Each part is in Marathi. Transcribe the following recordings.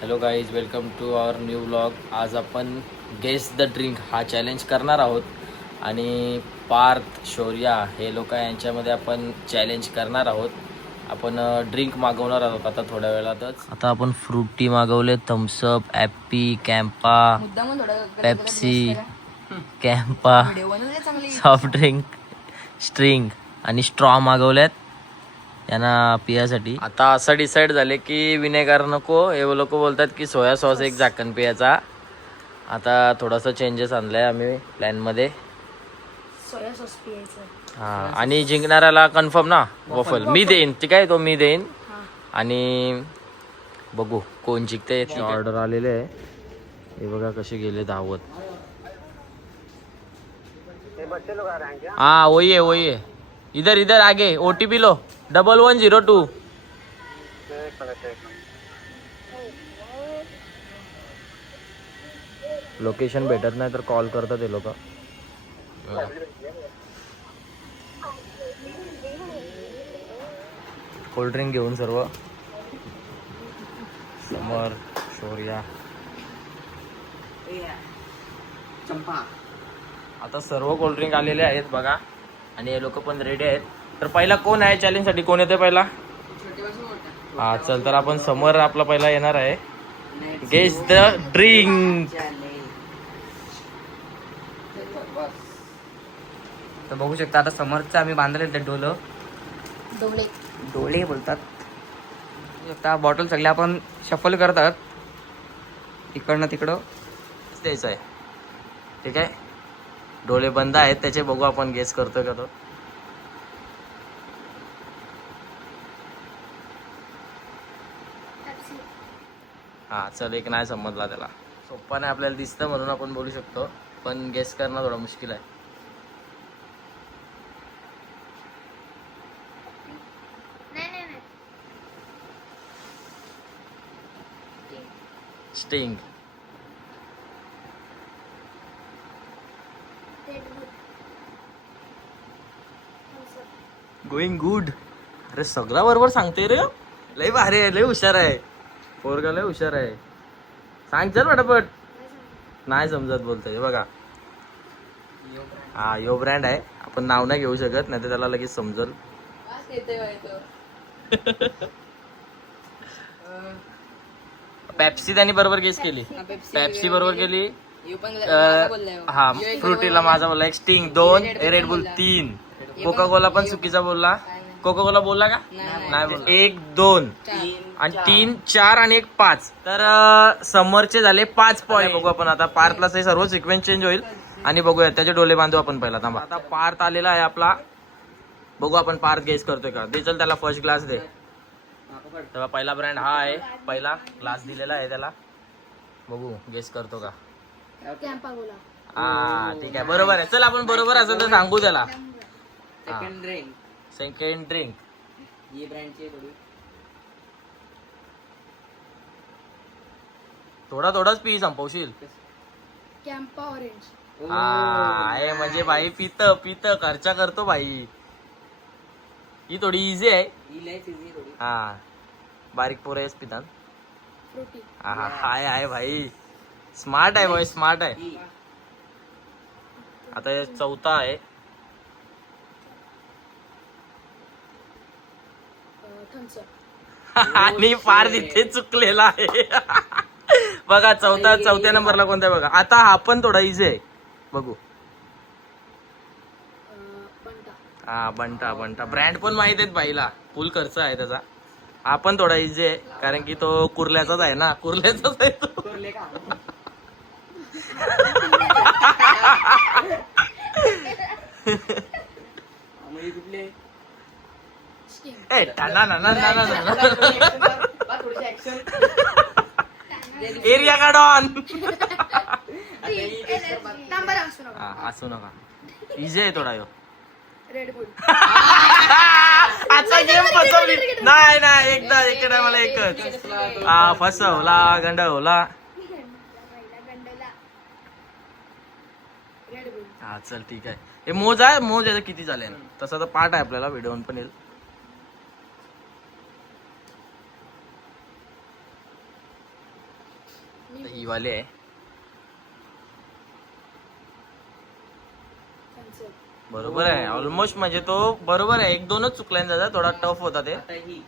Hello guys, welcome to our new vlog. आज आपण गेस द ड्रिंक हा चॅलेंज करणार आहोत आणि पार्थ, शौर्या हे लोक यांच्यामध्ये आपण चॅलेंज करणार आहोत. आपण ड्रिंक मागवणार आहोत आता थोड्या वेळातच. आता आपण फ्रुटी मागवले, Thums Up, Appy, Campa, Pepsi, Campa, soft drink, string आणि स्ट्रॉ मागवल्यात यांना पियासाठी. आता असं डिसाईड झाले की विनेगर नको, हे लोक बोलतात की सोया सॉस एक झाकण पियाचा. आता थोडासा चेंजेस आणलाय आम्ही प्लॅन मध्ये. सोया सॉस पियायचं. हा, आणि जिंकणाऱ्याला कन्फर्म ना वॉफल मी देईन, ठीक आहे, तो मी देईन. आणि बघू कोण जिंकते. ऑर्डर आलेले आहे, हे बघा कसे गेले धावत. हाँ वही है इधर इधर आगे OTP लो 1102. लोकेशन भेटत नाही तर कॉल करतात ते लोक. कोल्ड्रिंक घेऊन सर्व समर, शौर्या, आता सर्व कोल्ड्रिंक आलेले आहेत बघा. आणि हे लोक पण रेडी आहेत. तर पहिला कोण आहे चॅलेंज साठी, कोण येते पहिला? हा चल, तर आपण समर आपला पहिला येणार आहे. Guess the drink. तर बघू शकता आता समोरचं आम्ही बांधले ते डोळे बोलतात. आता बॉटल सगळ्या आपण शफल करतात इकडनं तिकडं द्यायचं आहे, ठीक आहे. डोळे बंद आहेत त्याचे, बघू आपण गेस करतोय का तो. हा चल, एक नाही समजला त्याला. सोप्पा नाही आपल्याला दिसतं म्हणून आपण बोलू शकतो, पण गेस करणं थोडं मुश्किल आहे. स्टिंग. Going good. अरे सगळा बरोबर सांगते रे, लय भारी आहे, लय हुशार आहे पोरगा, लय हुशार आहे. सांग चल पटापट. नाही समजत बोलतोय बघा. हा यो ब्रँड आहे, आपण नाव नाही घेऊ शकत नाही तर त्याला लगेच समजल. पेप्सी त्यांनी बरोबर गेस केली, पेप्सी बरोबर केली. हा फ्रुटीला माझा बोलला एक, sting 2, red boule 3, Coca Cola पण चुकीचा बोलला. कोका कोला बोलला का? नाही बोलला. 1, 2 आणि 3, 4 आणि 1, 5. तर समरचे झाले 5 पॉईंट. बघू आपण आता पार्थला सर्व सिक्वेन्स चेंज होईल आणि बघूया त्याचे डोले बांधू आपण पहिला. थांबा, आता पार्थ आलेला आहे आपला. बघू आपण पार्थ गेस करतोय का. दे चल त्याला फर्स्ट ग्लास दे. तेव्हा पहिला ब्रँड हा आहे, पहिला ग्लास दिलेला आहे त्याला. बघू गेस करतो का. हा ठीक आहे, बरोबर आहे. चल आपण बरोबर असेल तर सांगू त्याला. सेकंड ड्रिंक ये ब्रँडची थोडी थोडाच पी, संपवशील. कॅम्पा ऑरेंज. हा आहे म्हणजे भाई पित खर्चा करतो भाई. ही थोडी इझी आहे. हा बारीक पोरं पितात. फ्रुटी. हा आहे भाई, स्मार्ट आहे भाई, स्मार्ट आहे. आता हे चौथा आहे. आणि फार तिथे चुकलेला आहे. बघा चौथ्या नंबरला कोणता आहे बघा. आता हा पण थोडा इझी आहे, बघू. हा बंटा ब्रँड पण माहित आहेत बाईला, फुल खर्च आहे त्याचा. हा पण थोडा इझी आहे कारण की तो कुर्ल्याचाच आहे ना, कुर्ल्याचाच आहे तो. एरिया का डॉन. असू नका, इझी आहे थोडा. Red boule. आता गेम फसवली. नाही एकदा इकडे मला एकच. हा फसवला, गंडवला. हा चल ठीक आहे. हे मोज आहे, मोज याचं किती झाले. तसा तर पार्ट आहे आपल्याला, व्हिडिओ पण येईल. तर ही वाली आहे. सनसेट. बरोबर आहे ऑलमोस्ट, म्हणजे तो बरोबर आहे. 1-2च चुकलाय दादा, थोडा टफ होता ते. आता ही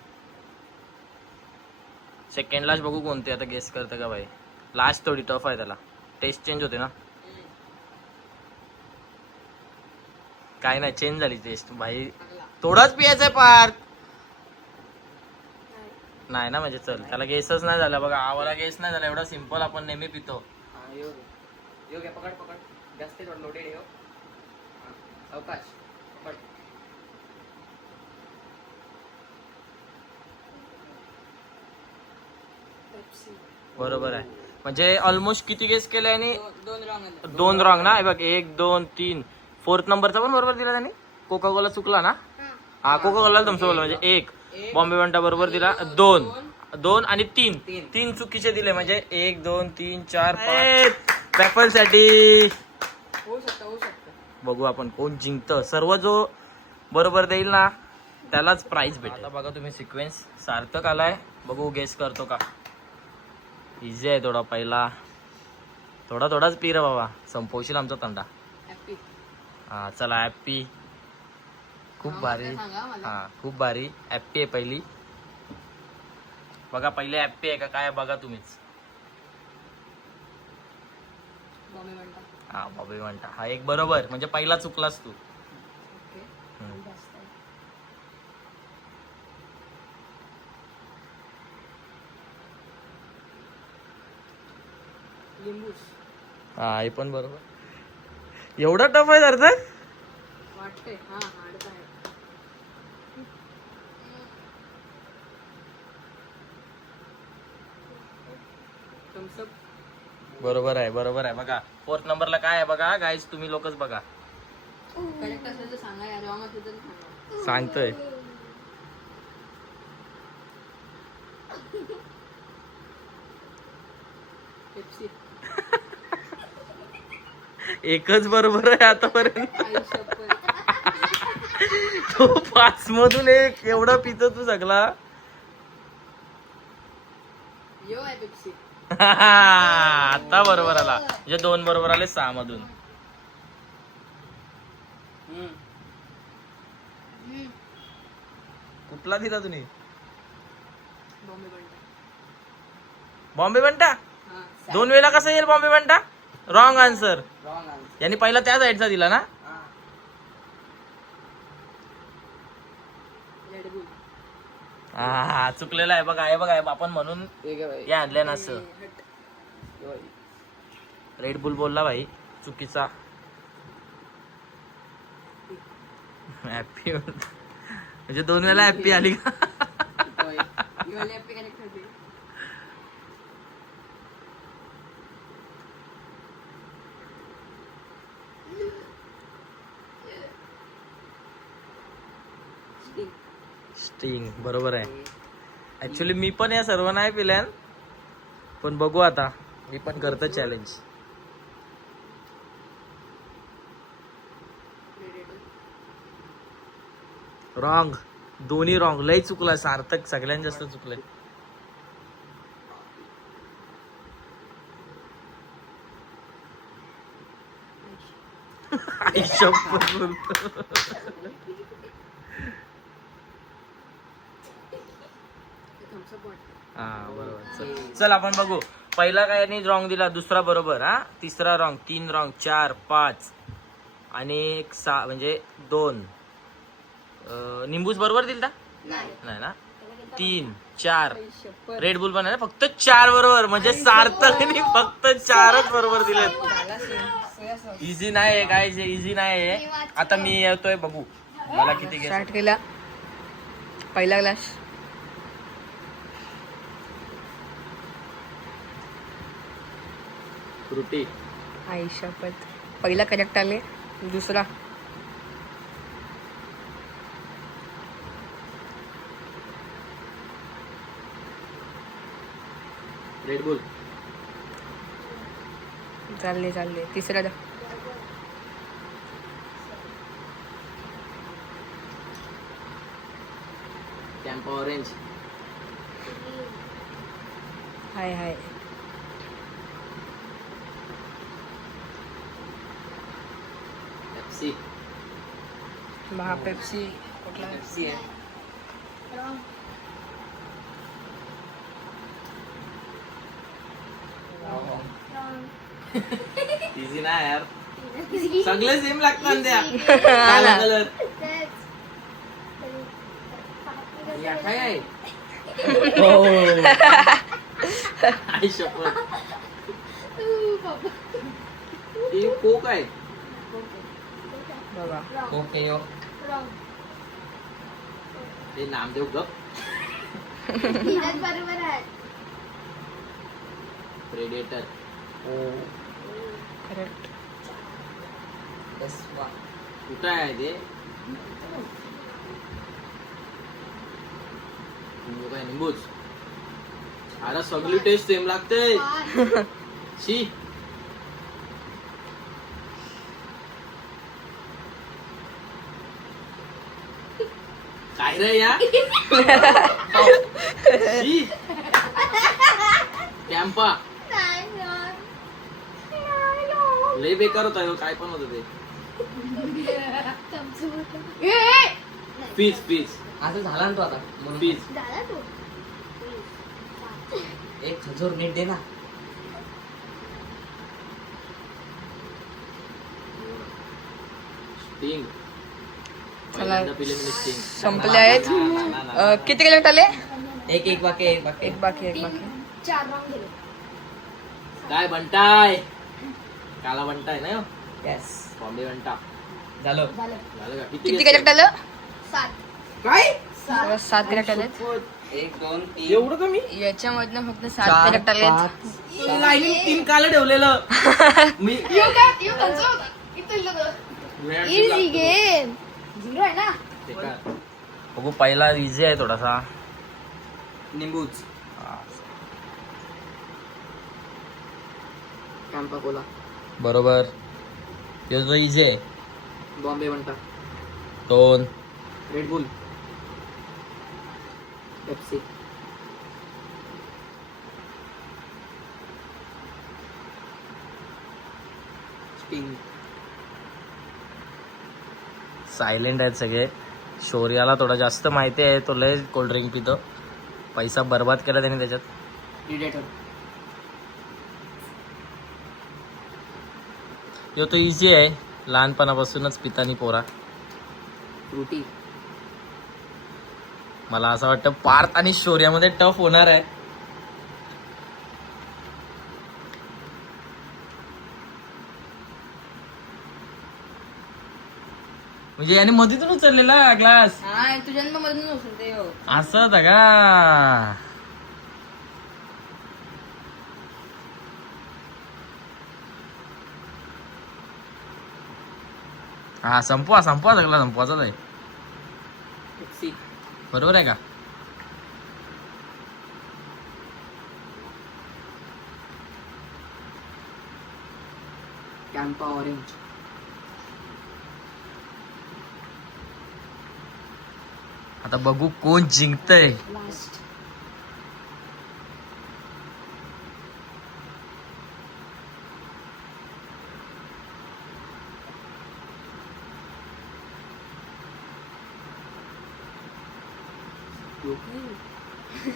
सेकंड लास्ट बघू कोणते आता गेस करतं का भाई. लास्ट थोडी टफ आहे, त्याला टेस्ट चेंज होते ना. काय नाही, चेंज झाली टेस्ट भाई. थोडाच पियाचा आहे पार्क. नाही. नाही ना, म्हणजे चल त्याला गेसच नाही झाला बघा. आवाला गेस नाही झाला. एवढा सिम्पल आपण नेहमी पितो. हा, योग आहे, पकड पकड. जास्त लोडेड आहे. अवकाश पकड. पेप्सी. बरोबर आहे. म्हणजे ऑलमोस्ट किती गेस केले आणि 2 रॉंग. 2 रॉंग ना. हे बघ 1 2 3 4th नंबरचा पण बरोबर दिला त्यांनी. कोका कोला चुकला ना. हा. हा, कोका कोला तुमचं बोलला म्हणजे 1. बॉम्बे वंटा बरोबर दिला. 2 आणि 3 चुकीचे दिले. म्हणजे 1 2 3 4 5 पॅपल साठी. होऊ शकतं. बघू आपण कोण जिंकतं. सर्व जो बरोबर देईल ना त्यालाच प्राइज भेटेल. आता बघा तुम्ही सिक्वेन्स सार्थक आलाय. बघू गेस करतो का. इझी आहे थोडा. पहिला थोडाच पी रे बाबा, संपवशील आमचा तंडा. हॅपी. हा चला हॅप्पी. खूप भारी. हा खूप भारी. हॅप्पी आहे पहिली. बघा पहिले हॅप्पी आहे का काय बघा तुम्हीच. बॉम्बे म्हणता. हा बॉबी म्हणता. हा एक बरोबर, म्हणजे पहिला चुकलास तू. ओके. हम्म. जास्त आहे. लिंबूस हा हे पण बरोबर. एवढा टफ आहे अर्थ. वाटते. हा हार्ड आहे. थम्सअप. बरोबर आहे बघा. 4th नंबरला काय आहे बघा गाईज, तुम्ही लोकच बघा. करेक्ट असेल तर सांगा यार, रॉंग असेल तर सांगा. सांगतोय. पेप्सी. एकच बरोबर आहे आतापर्यंत. आई शपथ. तो 5 मधून 1 एवढा पितो तू सगळा. यो आहे पेप्सी. आता बरोबर आला. म्हणजे 2 बरोबर आले 6 मधून. कुठला दिला तुम्ही. बॉम्बे म्हणता. बॉम्बे बंटा. हा 2 वेळा कसं येईल Bombay banta. Wrong answer. Wrong answer. यांनी पहिला त्या साईडचा दिला ना. हा रेड बुल. हा चुकलेला आहे बघा. बघा आपण म्हणून हे आणले ना असं. रेड बुल बोलला भाई चुकीचा. हॅप्पी म्हणजे 2 वेळा हॅप्पी आली का. स्टिंग बरोबर आहे. ऍक्च्युली मी पण या सर्व नाही पिल्या, पण बघू आता. मी पण करतो चॅलेंज. रॉंग. दोन्ही रॉंग. लय चुकला सार्थक. सगळ्यात जास्त चुकलंय. हा बरोबर. चल आपण बघू. पहिला काय रॉंग दिला, दुसरा बरोबर. हा तिसरा रॉंग, 3 रॉंग, 4 5 आणि 6 म्हणजे 2. निंबूस बरोबर दिलता नाही ना. 3 4 रेड बुल पण आहे ना. फक्त 4 बरोबर. म्हणजे सार्थकने फक्त 4च बरोबर दिलेत. इझी नाही आहे काय, इझी नाही आहे. आता मी येतोय बघू मला किती गेस. स्टार्ट केला. पहिला ग्लास. फ्रुटी. आई शपथ. पहिला करेक्ट आले. दुसरा रेड बुल. चालले. तिसरा कॅम्पा ऑरेंज. हाय. पेप्सी. महापेप्सी कुठला Wrong. Wrong. इझी ना यार, सगळे सेम लागतात त्या. काय लागलं? या काय आहे? आई शपथ, ही कोक आहे. बघा. Okay Wrong. ते नामदेव गप. बरोबर आहे. प्रेडेटर. करेक्ट. कुठं आहे ते? निंबू काय निंबूच? अरे सगळी टेस्ट सेम लागते. शी. काय रे या? शी. कॅम्पा लय बेकार होता ह्यो, काय पण होत ते. पीस पीस असं झाला ना तो आता म्हणून. पीस. झाला तू एक खजूर नीट दे ना. स्टिंग. चला. पहिल्यांदा पिले मी स्टिंग. संपले आहेत. किती केले टाले? एक बाकी एक बाकी. 4 रॉंग गेले. काय बनताय? काला बनताय ना ह्यो? यस. बॉम्बे बनता. झालं. झालं. झालं का? किती केले टाले? 7. काय? 7 केले टाले. 1 2 3 एवढं कमी? याच्यामधनं फक्त 7 केले टाले. लाईनिंग 3 काला ठेवलेलं मी. Easy game. 0 आहे ना. बघू पहिला इझी आहे थोडासा. निंबूच. कॅम्पा कोला. बरोबर. यो जो इझी आहे. बॉम्बे बनता. 2. Red boule. Pepsi. Sting. Silent आहेत सगळे. शौर्याला थोडा जास्त माहिती आहे, तो लय कोल्ड्रिंक पितो. पैसा बर्बाद केला त्याने त्याच्यात. प्रिडेटर. यो तो इझी आहे, लहानपणापासूनच पितानी पोरा. फ्रुटी. मला असं वाटतं पार्थ आणि शौर्यामध्ये टफ होणार आहे. म्हणजे याने मधीतून उचललेला ग्लास. हा तुझ्या मधून उचलते हो. असं होतं का? हा संपवा सगळा संपवाचाच आहे. पेप्सी. बरोबर आहे का? कॅम्पा ऑरेंज. आता बघू कोण जिंकतय. लास्ट.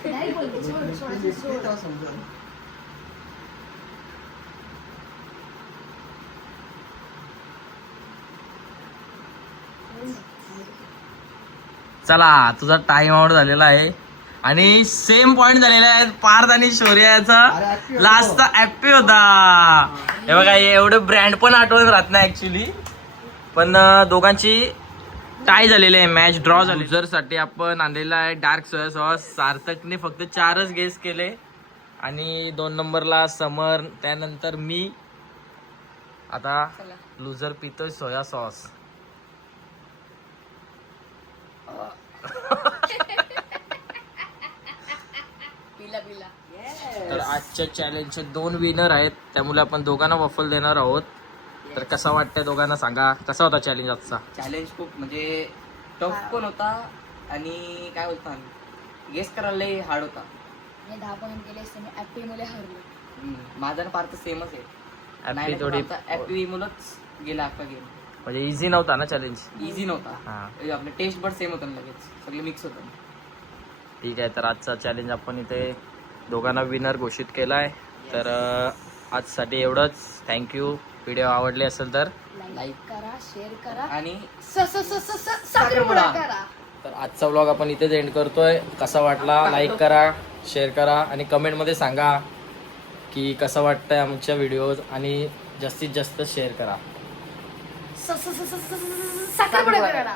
नाही बोलते. सोड. चला तुझा टाइम आउट झालेला आहे आणि सेम पॉइंट झालेला आहे पार्थ आणि शौर्याचा. लास्टचा ऍप्पी होता. हे बघा, हे एवढं ब्रँड पण आठवण राहत नाही ऍक्च्युली, पण दोघांची टाय झालेली आहे, मॅच ड्रॉ झाली. युजर साठी आपण आणलेला आहे डार्क सोया सॉस. सार्थकने फक्त 4च गेस केले आणि 2 नंबरला समर, त्यानंतर मी. आता लुझर पितोय सोया सॉस. पिला. तर आजच्या चॅलेंजचे 2 विनर आहेत, त्यामुळे आपण दोघांना वफल देणार आहोत. तर कसा वाटतंय दोघांना सांगा, कसा होता चॅलेंज आजचा? चॅलेंज खूप म्हणजे टफ पण होता आणि काय बोलता गेस करायला हार्ड होता. मी 10 पॉईंट केले असते. मी ऍपी मुले हरलो. माझा पार्थ सेमच आहे. ऍप्पी थोडी ऍपी मुलंच गेला अख्खा गेम. म्हणजे इझी नव्हता ना चॅलेंज. इझी नव्हता. हा आपलं टेस्ट बट सेम होतं ना, लगेच सगळं मिक्स होतं. ठीक आहे. तर आजचा चॅलेंज आपण इथे दोघांना विनर घोषित केला आहे. तर आजसाठी एवढंच. थँक्यू. व्हिडिओ आवडले असेल तर लाईक करा, शेअर करा आणि साखरपुडा करा. तर आजचा व्लॉग आपण इथेच एंड करतोय. कसा वाटला लाईक करा, शेअर करा आणि कमेंटमध्ये सांगा की कसं वाटतंय आमच्या व्हिडिओज आणि जास्तीत जास्त शेअर करा. साखरपुडा करा.